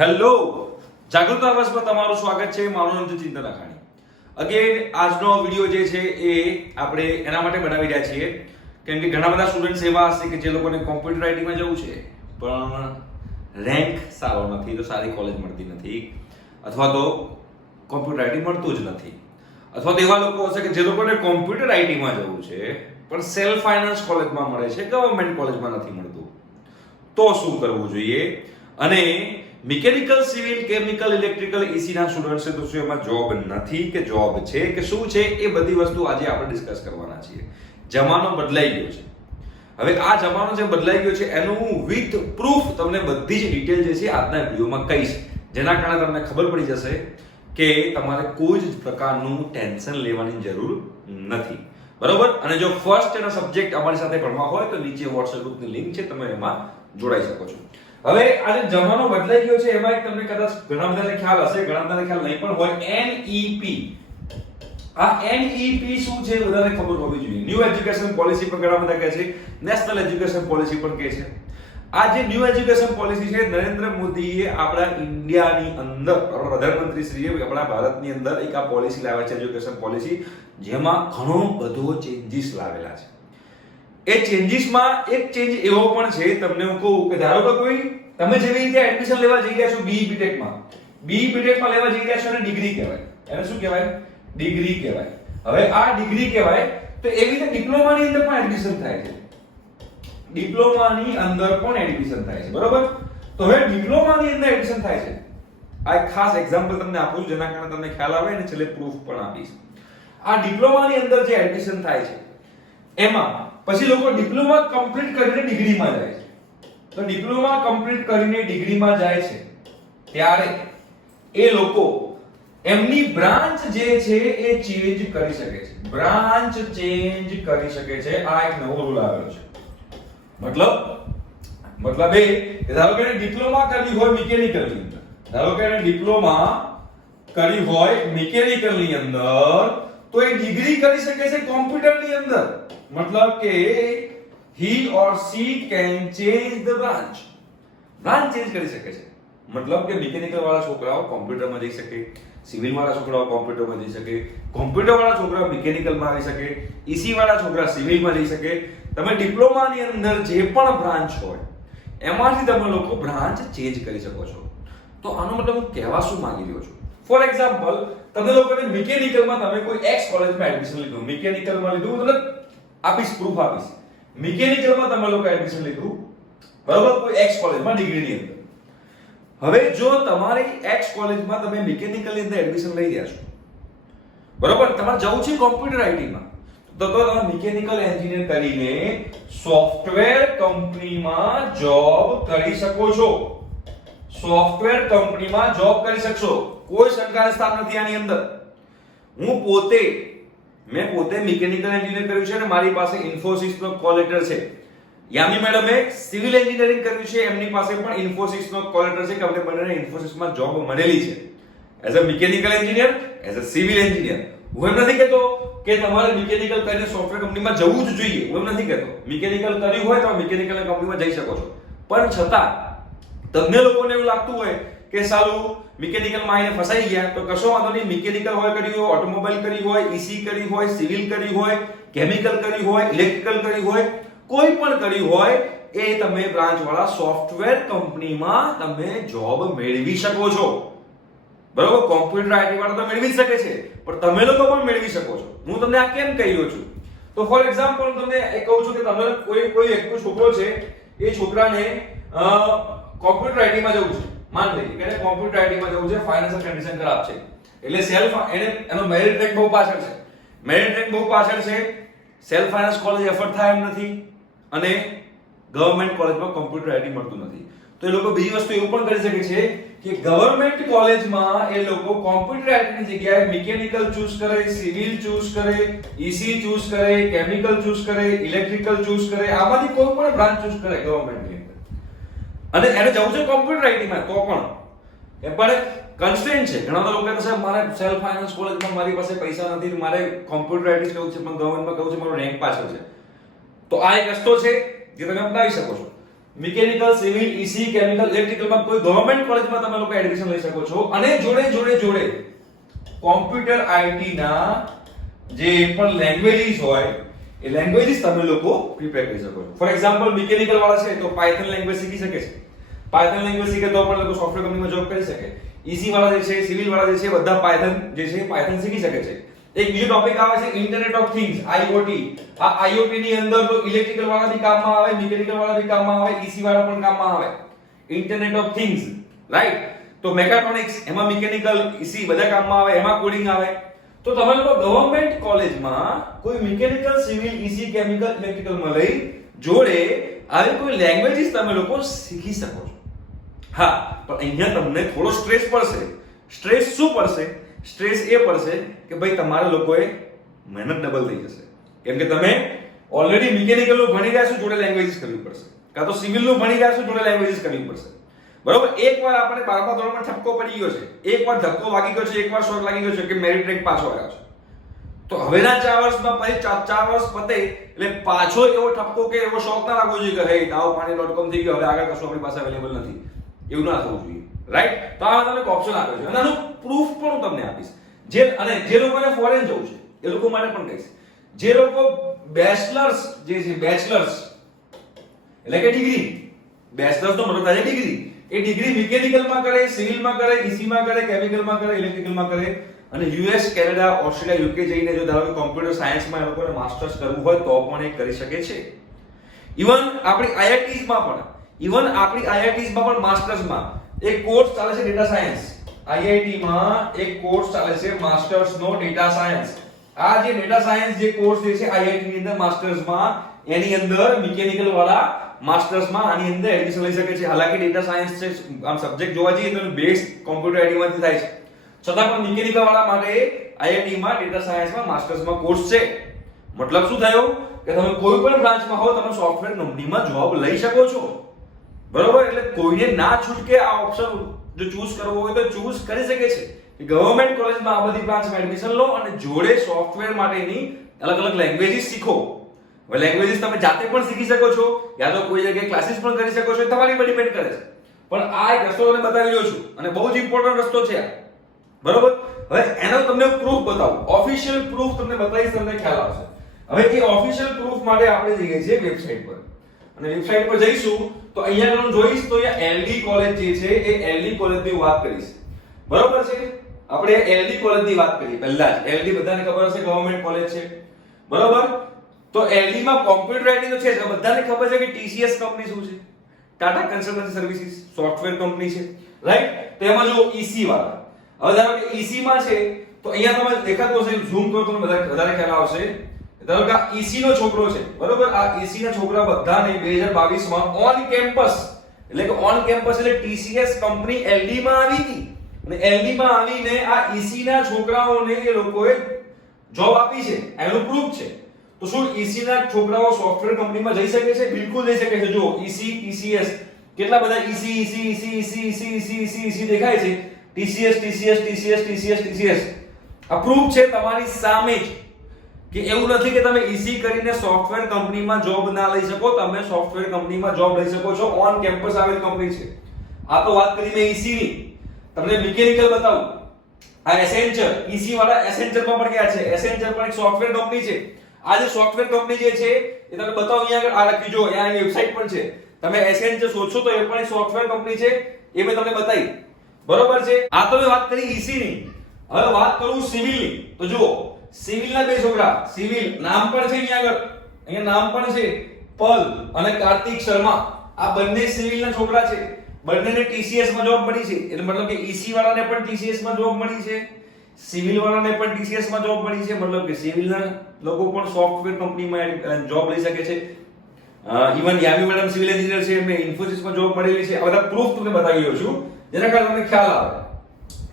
Hello, જાગૃત આવાસમાં તમારું સ્વાગત છે. મારું નામ છે ચિંતન અખાણી. અગેન આજનો વિડીયો જે છે એ આપણે એના માટે બનાવી રહ્યા છીએ કેમ કે ઘણા બધા સ્ટુડન્ટ્સ એવા હશે કે જે લોકોને કોમ્પ્યુટર આઈટીમાં જવું છે પણ રેન્ક સારો નથી, તો સારી કોલેજ મળતી નથી, અથવા તો કોમ્પ્યુટર આઈટી મળતું જ નથી, અથવા તો એવા લોકો હશે કે જે લોકોને કોમ્પ્યુટર આઈટીમાં જવું છે પણ સેલ્ફ ફાઇનાન્સ કોલેજમાં મળે છે, ગવર્મેન્ટ કોલેજમાં નથી મળતું. તો શું કરવું જોઈએ? અને mechanical, civil, chemical, electrical, EC ના સ્ટુડન્ટ્સ છે તો શું એમાં જોબ નથી કે જોબ છે કે શું છે? એ બધી વસ્તુ આજે આપણે ડિસ્કસ કરવાના છીએ. જમાનો બદલાઈ ગયો છે. હવે આ જમાનો જે બદલાઈ ગયો છે એનું હું વિથ પ્રૂફ તમને બધી જ ડિટેલ જે છે આજના વિડીયોમાં કહીશ, જેના કારણે તમને ખબર પડી જશે કે તમારે કોઈ જ પ્રકારનું ટેન્શન લેવાની જરૂર નથી. બરોબર? અને જો ફર્સ્ટ એનો સબ્જેક્ટ અમારી સાથે ભણવા હોય તો નીચે WhatsApp ગ્રુપની લિંક છે, તમે એમાં જોડાઈ શકો છો. હવે આ જે જમાનો બદલાઈ ગયો છે એમાં એક તમને કદાચ ઘણા બધાને ખ્યાલ હશે, ઘણા બધાને ખ્યાલ નહીં પણ હોય. NEP. આ NEP શું છે બધાને ખબર હોવી જોઈએ. ન્યૂ એજ્યુકેશન પોલિસી પણ ઘણા બધા કહે છે, નેશનલ એજ્યુકેશન પોલિસી પણ કહે છે. આ જે ન્યૂ એજ્યુકેશન પોલિસી છે, નરેન્દ્ર મોદીએ આપણા ઇન્ડિયાની અંદર, આપણા પ્રધાનમંત્રી શ્રીએ આપણા ભારતની અંદર એક આ પોલિસી લાવ્યા છે, એજ્યુકેશન પોલિસી, જેમાં ઘણો બધો ચેન્જીસ લાવેલા છે. એ ચેન્જીસમાં એક ચેન્જ એવો પણ છે, તમને હું કહું કે ધારો કે કોઈ તમે જેવી રીતે એડમિશન લેવા જઈ રહ્યા છો BE BTech માં લેવા જઈ રહ્યા છો અને ડિગ્રી કહેવાય. એને શું કહેવાય? ડિગ્રી કહેવાય. હવે આ ડિગ્રી કહેવાય તો એવી રીતે ડિપ્લોમાની અંદર પણ એડમિશન થાય છે. ડિપ્લોમાની અંદર પણ એડમિશન થાય છે. બરોબર? તો હવે ડિપ્લોમાની અંદર એડમિશન થાય છે. આ એક ખાસ એક્ઝામ્પલ તમને આપું છું જેના કારણે તમને ખ્યાલ આવે અને છેલ્લે પ્રૂફ પણ આપીશ. આ ડિપ્લોમાની અંદર જે એડમિશન થાય છે એમાં પછી લોકો ડિપ્લોમા કમ્પ્લીટ કરીને ડિગ્રીમાં જાય છે. તો ડિપ્લોમા કમ્પ્લીટ કરીને ડિગ્રીમાં જાય છે ત્યારે એ લોકો એમની બ્રાન્ચ જે છે એ ચેન્જ કરી શકે છે. બ્રાન્ચ ચેન્જ કરી શકે છે. આ એક નવો રૂલ આવેલો છે. મતલબ એ કે ધારો કે ડિપ્લોમા કરી હોય મિકેનિકલની અંદર, ધારો કે ડિપ્લોમા કરી હોય મિકેનિકલની અંદર, તો એ ડિગ્રી કરી શકે છે કોમ્પ્યુટરની અંદર. મતલબ કે he or she can change the branch change કરી શકે છે. મતલબ કે મિકેનિકલ વાળા છોકરાઓ કોમ્પ્યુટરમાં જઈ શકે, સિવિલ વાળા છોકરાઓ કોમ્પ્યુટરમાં જઈ શકે, કોમ્પ્યુટર વાળા છોકરાઓ મિકેનિકલમાં આવી શકે, ઈસી વાળા છોકરા સિવિલમાં જઈ શકે. તમે ડિપ્લોમાની અંદર જે પણ બ્રાન્ચ હોય એમાંથી તમે લોકો બ્રાન્ચ ચેન્જ કરી શકો છો. તો આનો મતલબ હું કહેવા શું માંગી રહ્યો છું? ફોર એક્ઝામ્પલ, તમે લોકોને મિકેનિકલમાં તમે કોઈ એક્સ કોલેજમાં એડમિશન લીધું, મિકેનિકલમાં લીધું, મતલબ આપીશ, પ્રૂફ આપીશ. મિકેનિકલમાં તમે લોકો એડમિશન લીધું, બરોબર, કોઈ એક્સ કોલેજમાં ડિગ્રીની અંદર. હવે જો તમારી એક્સ કોલેજમાં તમે મિકેનિકલની અંદર એડમિશન લઈ રહ્યા છો, બરોબર, તમારે જવું છે કોમ્પ્યુટર આઈટીમાં, તો તમે મિકેનિકલ એન્જિનિયર કરીને સોફ્ટવેર કંપનીમાં જોબ કરી શકો છો. સોફ્ટવેર કંપનીમાં જોબ કરી શકશો. કોઈ સરકારી સ્ટાફ નથી આની અંદર. મેં પોતે મિકેનિકલ એન્જિનિયર કર્યું છે અને મારી પાસે ઇન્ફોસિસ નો કોલ લેટર છે. યામી મેડમે સિવિલ એન્જિનિયરિંગ કર્યું છે, એમની પાસે પણ ઇન્ફોસિસ નો કોલ લેટર છે કે અમને બંનેને ઇન્ફોસિસમાં જોબ મળેલી છે as a mechanical engineer, as a civil engineer. હું એમ નથી કહેતો કે તમારે મિકેનિકલ કરીને સોફ્ટવેર કંપનીમાં જવું જ જોઈએ, હું એમ નથી કહેતો. મિકેનિકલ કર્યું હોય તો મિકેનિકલ કંપનીમાં જઈ શકો છો, પણ છતાં તમને લોકોને એવું લાગતું હોય કે સાલું મિકેનિકલમાં આવીને ફસાઈ ગયા, તો કશો વાંધો નહીં. મિકેનિકલ હોય કરી હોય, ઓટોમોબાઈલ કરી હોય, ઈસી કરી હોય, સિવિલ કરી હોય, કેમિકલ કરી હોય, ઇલેક્ટ્રિકલ કરી હોય, કોઈ પણ કરી હોય, એ તમે બ્રાન્ચ વાળા સોફ્ટવેર કંપનીમાં તમે જોબ મેળવી શકો છો. બરોબર? કોમ્પ્યુટર આઈટી વાળા તો મેળવી શકે છે, પણ તમે લોકો પણ મેળવી શકો છો. હું તમને આ કેમ કહી રહ્યો છું? તો ફોર એક્ઝામ્પલ તમને એ કહું છું કે તમને કોઈ એક છોકરો છે, એ છોકરાને કોમ્પ્યુટર આઈટીમાં જવું છે. માન લઈએ કે કોમ્પ્યુટર આઈટીમાં જવું છે, ફાઇનાન્શિયલ કન્ડિશન ખરાબ છે, એટલે એનો મેરિટ રેન્ક બહુ પાછળ છે. સેલ્ફ ફાઇનાન્સ કોલેજ એફર્ટ થાય એમ નથી અને ગવર્નમેન્ટ કોલેજમાં કોમ્પ્યુટર આઈટી મળતું નથી. તો એ લોકો બીજી વસ્તુ એવું પણ કરી શકે છે કે ગવર્નમેન્ટ કોલેજમાં એ લોકો કોમ્પ્યુટર આઈટીની જગ્યાએ મિકેનિકલ ચૂઝ કરે, સિવિલ ચૂઝ કરે, ઈસી ચૂઝ કરે, કેમિકલ ચૂઝ કરે, ઇલેક્ટ્રિકલ ચૂઝ કરે, આમાંથી કોઈ પણ બ્રાન્ચ ચૂઝ કરે ગવર્નમેન્ટની અંદર. અને એને જવું છે કોમ્પ્યુટર આઈટીમાં, તો પણ એ પણ કન્સ્ટ્રેન્ટ છે. ઘણા બધા લોકો કહે છે મારે સેલ્ફ ફાઇનાન્સ કોલેજમાં મારી પાસે પૈસા નથી, મારે કોમ્પ્યુટર આઈટી કરવું છે પણ ગવર્નમેન્ટમાં કહું છે મારો રેન્ક પાછળ છે. તો આ એક રસ્તો છે જે તમે અપનાવી શકો છો. મિકેનિકલ, સિવિલ, ઈસી, કેમિકલ, ઇલેક્ટ્રિકલમાં કોઈ ગવર્નમેન્ટ કોલેજમાં તમે લોકો એડમિશન લઈ શકો છો અને જોડે કોમ્પ્યુટર આઈટી ના જે પણ લેંગ્વેજીસ હોય એ લેંગ્વેજીસ તમે લોકો પ્રિપેર કરી શકો છો. ફોર એક્ઝામ્પલ મિકેનિકલ વાળા છે તો પાયથન લેંગ્વેજ શીખી શકે છે. પાયથન લેંગ્વેજ શીખે તો પણ લોકો સોફ્ટવેર કંપનીમાં જોબ કરી શકે. ઈસી વાળા જે છે, સિવિલ વાળા જે છે, બધા પાયથન જે છે પાયથન શીખી શકે છે. એક બીજો ટોપિક આવે છે ઇન્ટરનેટ ઓફ થિંગ્સ, IoT. આ IoT ની અંદર તો ઇલેક્ટ્રિકલ વાળા બી કામમાં આવે, મિકેનિકલ વાળા બી કામમાં આવે, ઈસી વાળા પણ કામમાં આવે. Internet of things, right? તો મેકાટ્રોનિક્સ, એમાં મિકેનિકલ, ઈસી બધા કામમાં આવે, એમાં કોડિંગ આવે. તો તમે લોકો ગવર્નમેન્ટ કોલેજમાં કોઈ મિકેનિકલ, સિવિલ, ઈસી, કેમિકલ, ઇલેક્ટ્રિકલમાં લઈ જોડે આવી કોઈ લેંગ્વેજીસ તમે લોકો શીખી શકો છો. હા, પણ અહીંયા તમને થોડો સ્ટ્રેસ પડશે. સ્ટ્રેસ શું પડશે? સ્ટ્રેસ એ પડશે કે ભાઈ તમારા લોકોએ મહેનત ડબલ થઈ જશે. કેમ કે તમે ઓલરેડી મિકેનિકલ નું ભણી રહ્યા છો, જોડે લેંગ્વેજીસ કરવી પડશે, કાં તો સિવિલ નું ભણી રહ્યા છો, જોડે લેંગ્વેજીસ કરવી પડશે. બરોબર? એકવાર આપણે 12મા ધોરણમાં ઠપકો પડી ગયો છે, એકવાર ધક્કો વાગી ગયો છે, એકવાર શોક લાગી ગયો છે કે મેરિટ રેન્ક પાછો આવ્યો છે, તો હવેના 4 વર્ષમાં પછી 4 વર્ષ પતે એટલે પાછો એવો ઠપકો કે એવો શોક ના લાગવો જોઈએ કે હે daawpani.com થઈ ગયો, હવે આગળ કશું આપણી પાસે અવેલેબલ નથી. એવું ના થવું જોઈએ, રાઈટ? તો આ તમને એક ઓપ્શન આપ્યો છે અને આનું પ્રૂફ પણ હું તમને આપીશ. જે લોકોને ફોરેન જવું છે એ લોકો માટે પણ કહીશ. જે લોકો બેચલર્સ જે છે, બેચલર્સ એટલે કે ડિગ્રી, બેચલર્સ નો મતલબ થાય ડિગ્રી, એ ડિગ્રી મિકેનિકલમાં કરે, સિવિલમાં કરે, ઈસીમાં કરે, કેમિકલમાં કરે, ઇલેક્ટ્રિકલમાં કરે અને યુએસ, કેનેડા, ઓસ્ટ્રેલિયા, યુકે જઈને જો ધારો કે કોમ્પ્યુટર સાયન્સમાં એ લોકોને માસ્ટર્સ કરવું હોય તો પણ એ કરી શકે છે. ઇવન આપણી આઈઆઈટીઝમાં પણ માસ્ટર્સમાં એક કોર્સ ચાલે છે ડેટા સાયન્સ. આઈઆઈટીમાં એક કોર્સ ચાલે છે માસ્ટર્સનો ડેટા સાયન્સ. આ જે ડેટા સાયન્સ જે કોર્સ જે છે આઈઆઈટી ની અંદર માસ્ટર્સમાં, એની અંદર મિકેનિકલ વાળા માસ્ટર્સમાં આની અંદર એડમિશન લઈ શકે છે. હાલાકી ડેટા સાયન્સ છે આમ સબ્જેક્ટ જોવા જઈએ તો બેઝ કોમ્પ્યુટર આઈટી માંથી થાય છે, છતાં પણ મિકેનિકલ વાળા માટે આઈઆઈટીમાં ડેટા સાયન્સમાં માસ્ટર્સમાં કોર્સ છે. મતલબ શું થયો કે તમે કોઈ પણ બ્રાન્ચમાં હો, તમે સોફ્ટવેર કંપનીમાં જોબ લઈ શકો છો. બરોબર? એટલે કોઈને ના છૂટકે આ ઓપ્શન જો ચૂઝ કરવો હોય તો ચૂઝ કરી શકે છે. ગવર્નમેન્ટ કોલેજમાં આ બધી બ્રાન્ચમાં એડમિશન લો અને જોડે સોફ્ટવેર માટેની અલગ અલગ લેંગ્વેજીસ શીખો. હવે લેંગ્વેજીસ તમે જાતે પણ શીખી શકો છો, યા તો કોઈ જગ્યાએ ક્લાસીસ પણ કરી શકો છો, તમારી પર ડિપેન્ડ કરે છે. પણ આ એક રસ્તો તમને બતાવી રહ્યો છું અને બહુ જ ઇમ્પોર્ટન્ટ રસ્તો છે આ. બરોબર? હવે એનો તમને પ્રૂફ બતાવું, ઓફિશિયલ પ્રૂફ તમને બતાવીશ, તમને ખ્યાલ આવશે. હવે એ ઓફિશિયલ પ્રૂફ માટે આપણે જઈએ છીએ વેબસાઇટ પર અને વેબસાઇટ પર જઈશું તો અહીંયા હું જોઈશ તો અહીંયા એલડી કોલેજ જે છે એ એલડી કોલેજની વાત કરીશ. બરોબર છે? આપણે એલડી કોલેજની વાત કરીએ પહેલા જ. એલડી બધાને ખબર હશે ગવર્નમેન્ટ કોલેજ છે. બરોબર? તો એલડી માં કોમ્પ્યુટર આઈટી તો છે જ, બધાને ખબર છે કે ટીસીએસ કંપની શું છે, Tata consultancy services software company છે, રાઈટ? તો એમાં જો ઈસી વાળા, હવે ધારો કે ઈસી માં છે તો અહીંયા તમે દેખાતું હશે, ઝૂમ કરો તો તમને વધારે ખ્યાલ આવશે. ધારો કે આ ઈસી નો છોકરો છે, બરોબર? આ ઈસી ના છોકરા બધાને 2022 માં ઓન કેમ્પસ, એટલે કે ઓન કેમ્પસ એટલે ટીસીએસ કંપની એલડી માં આવી હતી અને એલડી માં આવીને આ ઈસી ના છોકરાઓને એ લોકોએ જોબ આપી છે, એનું પ્રૂફ છે. તો શું ઈસી ના છોકરાઓ સોફ્ટવેર કંપનીમાં જઈ શકે છે? બિલકુલ જઈ શકે છે. જો ઈસી, ટીસીએસ, કેટલા બધા EC EC EC EC EC EC EC EC દેખાય છે. TCS TCS TCS TCS TCS આ પ્રૂફ છે તમારી સામે જ કે એવું નથી કે તમે ઈસી કરીને સોફ્ટવેર કંપનીમાં જોબ ના લઈ શકો. તમે સોફ્ટવેર કંપનીમાં જોબ લઈ શકો છો, ઓન કેમ્પસ આવેલ કંપની છે. આ તો વાત કરી મેં ઈસી ની. તમને મિકેનિકલ બતાવું, આ એસેન્ચર, ઈસી વાળા એસેન્ચરમાં પણ ગયા છે. એસેન્ચર પણ એક સોફ્ટવેર કંપની છે. આ જે સોફ્ટવેર કંપની જે છે એ તમને બતાવું, અહીંયા આગળ આ લખી જો, અહીંયા એની વેબસાઈટ પણ છે. તમે એસેન્ચર શોધશો તો એ પણ એક સોફ્ટવેર કંપની છે, એ મેં તમને બતાવી. બરોબર છે? આ તો મેં વાત કરી ઈસી ની. હવે વાત કરું સિવિલ ની. તો જુઓ, સિવિલ ના બે છોકરા, સિવિલ નામ પણ છે અહીંયા આગળ, અહીંયા નામ પણ છે, પલ અને કાર્તિક શર્મા. આ બંને સિવિલ ના છોકરા છે. બંનેને ટીસીએસ માં જોબ મળી છે. એટલે મતલબ કે ઈસી વાળાને પણ ટીસીએસ માં જોબ મળી છે, સિવિલ વાળાને પણ ટીસીએસ માં જોબ મળી છે. મતલબ કે સિવિલ ના લોકો પણ સોફ્ટવેર કંપનીમાં જોબ લઈ શકે છે. Even Yami madam civil engineer છે, એમને ઇન્ફોસિસ માં જોબ મળેલી છે. આ બધા પ્રૂફ તમને બતાવી રહ્યો છું જેના કારણે તમને ખ્યાલ આવે.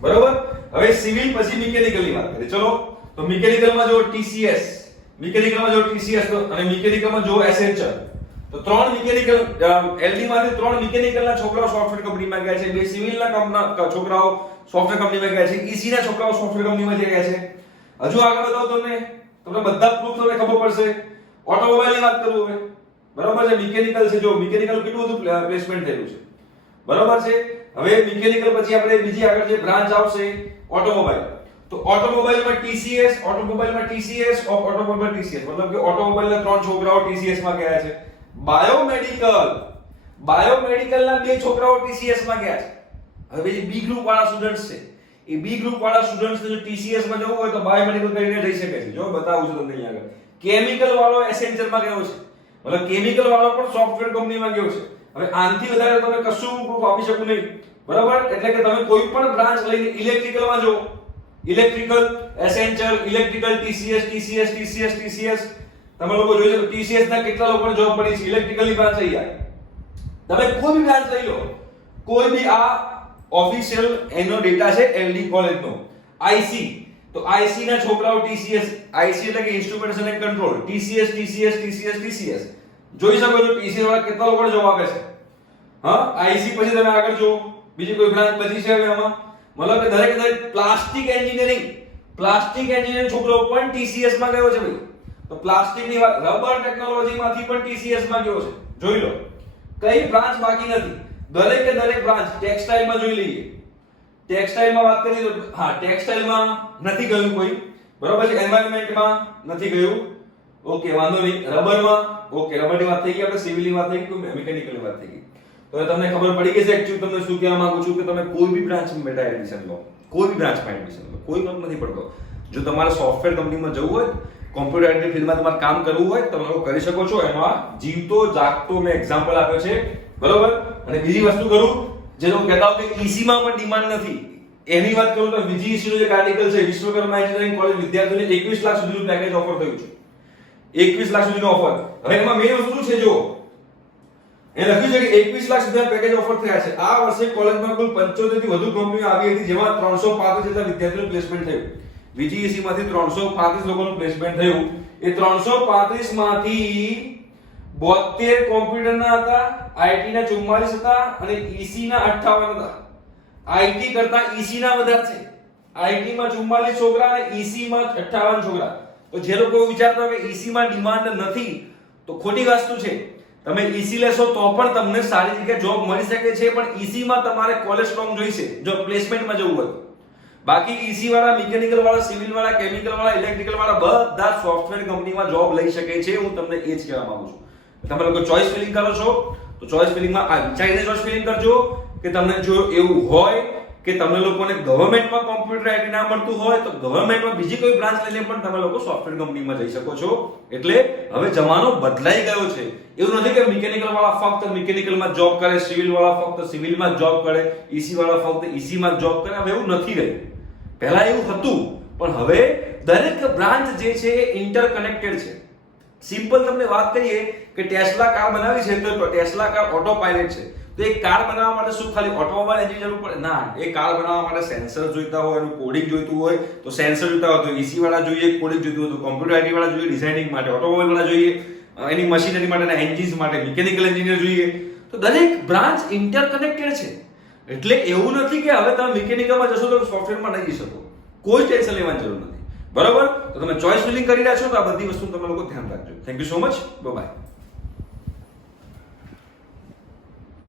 બરોબર? હવે સિવિલ પછી મિકેનિકલ ની વાત કરીએ. ચલો, તો મિકેનિકલમાં જો ટીસીએસ, મિકેનિકલમાં જો ટીસીએસ અને મિકેનિકલમાં જો એસેન્ચર. તો ત્રણ મિકેનિકલ એલડી માંથી ત્રણ મિકેનિકલના છોકરાઓ સોફ્ટવેર કંપનીમાં ગયા છે, બે સિવિલના છોકરાઓ સોફ્ટવેર કંપનીમાં ગયા છે, ઈસી ના છોકરાઓ સોફ્ટવેર કંપનીમાં ગયા છે. હજુ આગળ બતાવું તમને બધા પ્રૂફ તમને ખબર પડશે. ઓટોમોબાઈલ ની વાત કરું હવે. બરોબર છે. મિકેનિકલ છે, જો મિકેનિકલ કેટલું બધું પ્લેસમેન્ટ થયેલું છે, બરોબર છે. હવે મિકેનિકલ પછી આપણે બીજી આગળ જે બ્રાન્ચ આવશે ઓટોમોબાઈલ. તો ઓટોમોબાઈલમાં TCS, ઓટોમોબાઈલમાં TCS મતલબ કે ઓટોમોબાઈલના 3 છોકરાઓ TCS માં ગયા છે. બાયોમેડિકલના 2 છોકરાઓ TCS માં ગયા છે. હવે જે બી ગ્રુપ વાળા સ્ટુડન્ટ્સ છે, એ બી ગ્રુપ વાળા સ્ટુડન્ટ્સ જો TCS માં જવું હોય તો બાયોમેડિકલ કરીને જઈ શકે છે. જો બતાવું છું તમને અહીં આગળ. કેમિકલ વાળો એસેન્ચર માં ગયો છે, મતલબ કેમિકલ વાળો પણ સોફ્ટવેર કંપનીમાં ગયો છે. હવે આનથી વધારે તમે કશું પ્રૂફ આપી શકું નહીં, બરાબર. એટલે કે તમે કોઈ પણ બ્રાન્ચ લઈને ઇલેક્ટ્રિકલ માં જો, ઇલેક્ટ્રિકલ એસેન્ચર, ઇલેક્ટ્રિકલ TCS તમે લોકો જોઈ શકો TCS ના કેટલા લોકોને જોબ પડી છે ઇલેક્ટ્રિકલની બ્રાન્ચ લઈ જાય. તમે કોઈ બી બ્રાન્ચ લઈ લો, કોઈ બી આ ઓફિશિયલ એનો ડેટા છે LD કોલેજનો. IC તો IC ના છોકરાઓ TCS, IC એટલે કે ઇન્સ્ટ્રુમેન્ટેશન એન્ડ કંટ્રોલ, TCS જોઈ શકો છો TCS વાળા કેટલા લોકોને જોબ આપે છે. હા, IC પછી તમે આગળ જો બીજી કોઈ બ્રાન્ચ બચી છે હવે આમાં, મતલબ કે દરેક પ્લાસ્ટિક એન્જિનિયરિંગ છોકરો પણ TCS માં ગયો છે ભાઈ. તો પ્લાસ્ટિકની વાત, રબર ટેકનોલોજી માંથી પણ TCS માં ગયો છે. જોઈ લો કઈ બ્રાન્ચ બાકી નથી, દરેક બ્રાન્ચ. ટેક્સટાઇલમાં જોઈ લઈએ, ટેક્સટાઇલમાં વાત કરીએ તો હા, ટેક્સટાઇલમાં નથી ગયું કોઈ, બરોબર છે. એન્વાયરમેન્ટમાં નથી ગયું, ઓકે વાંધો નહીં. રબરમાં ઓકે, રબરની વાત થઈ ગઈ, આપણે સિવિલની વાત થઈ ગઈ, મિકેનિકલની વાત થઈ ગઈ. તો તમને ખબર પડી ગઈ છે એક્ચ્યુઅલી તમને શું કહેવા માંગુ છું, કે તમે કોઈ બી બ્રાન્ચમાં બેટા એડમિશન લો, કોઈ બી બ્રાન્ચમાં એડમિશન લો, કોઈ ફરક નથી પડતો. જો તમારે સોફ્ટવેર કંપનીમાં જવું હોય, કોમ્પ્યુટર આઈટી ફિલ્ડમાં તમારે કામ કરવું હોય, તમે લોકો કરી શકો છો. એમાં જીવતો જાગતો મેં એક્ઝામ્પલ આપ્યો છે, બરોબર. અને બીજી વસ્તુ કરું, જે લોકો કહેતા હોય કે EC માં પણ ડિમાન્ડ નથી, એની વાત કરું તો VGEC નો જે આર્ટિકલ છે, વિશ્વકર્મા એન્જિનિયરિંગ કોલેજ વિદ્યાર્થીઓને 21 લાખ સુધીનું પેકેજ ઓફર થયું છે. 21 લાખ સુધીનો ઓફર. હવે એમાં મેઇન વસ્તુ છે, જો એ લખ્યું છે કે 21 લાખ સુધીના પેકેજ ઓફર થયા છે. આ વર્ષે કોલેજમાં કુલ 75 થી વધુ કંપનીઓ આવી હતી, જેમાં 335 જેટલા વિદ્યાર્થીઓનું પ્લેસમેન્ટ થયું. VGEC માંથી 335 લોકોનું પ્લેસમેન્ટ થયું. એ 335 માંથી 72 કોમ્પ્યુટરના હતા, IT ના 44 હતા અને EC ના 58 હતા. IT કરતા EC ના વધારે છે. IT માં 44 છોકરા અને EC માં 58 છોકરા. તો જે લોકો વિચારતા હોય કે EC માં ડિમાન્ડ નથી, તો ખોટી વસ્તુ છે. તમે EC લેશો તો પણ તમને સારી જગ્યાએ જોબ મળી શકે છે, પણ EC માં તમારે કોલેજ સ્ટ્રોંગ જોઈશે જો પ્લેસમેન્ટમાં જવું હોય. બાકી EC વાળા, મિકેનિકલ વાળા, સિવિલ વાળા, કેમિકલ વાળા, ઇલેક્ટ્રિકલ વાળા બધા સોફ્ટવેર કંપનીમાં જોબ લઈ શકે છે. હું તમને એ જ કહેવા માંગુ છું. તમે લોકો ચોઇસ ફિલિંગ કરો છો તો ચોઇસ ફિલિંગમાં આ વિચારીને ચોઇસ ફિલિંગ કરજો કે તમને જો એવું હોય કે તમને લોકોને ગવર્નમેન્ટમાં કોમ્પ્યુટર આઈટી ના મળતું હોય તો ગવર્નમેન્ટમાં બીજી કોઈ બ્રાન્ચ લઈને પણ તમે લોકો સોફ્ટવેર કંપનીમાં જઈ શકો છો. એટલે હવે જમાનો બદલાઈ ગયો છે. એવું નથી કે મિકેનિકલ વાળા ફક્ત મિકેનિકલમાં જોબ કરે, સિવિલ વાળા ફક્ત સિવિલમાં જોબ કરે, EC વાળા ફક્ત EC માં જોબ કરે. હવે એવું નથી રહ્યું. પહેલા એવું હતું, પણ હવે દરેક બ્રાન્ચ જે છે એ ઇન્ટરકનેક્ટેડ છે. સિમ્પલ તમને વાત કરીએ કે ટેસ્લા કાર બનાવી છે તો ટેસ્લા કાર ઓટો પાયલટ છે. તો એક કાર બનાવવા માટે શું ખાલી ઓટોમોબાઈલ એન્જિન જરૂર પડે? ના. એ કાર બનાવવા માટે સેન્સર જોઈતા હોય, એનું કોડિંગ જોઈતું હોય તો સેન્સર જોઈતા હોય, તો EC વાળા જોઈએ, કોડિંગ જોઈતું હોય તો કોમ્પ્યુટર આઈટી વાળા જોઈએ, ડિઝાઇનિંગ માટે ઓટોમોબાઈલ વાળા જોઈએ, એની મશીનરી માટેના એન્જિન્સ માટે મિકેનિકલ એન્જિનિયર જોઈએ. તો દરેક બ્રાન્ચ ઇન્ટરકનેક્ટેડ છે. એટલે એવું નથી કે હવે તમે મિકેનિકલમાં જશો તો સોફ્ટવેરમાં નહીં જઈ શકો. કોઈ ટેન્શન લેવાની જરૂર નથી, બરાબર. તો તમે ચોઇસ ફિલિંગ કરી રહ્યા છો તો આ બધી વસ્તુ તમે લોકો ધ્યાન રાખજો. Thank you so much, by.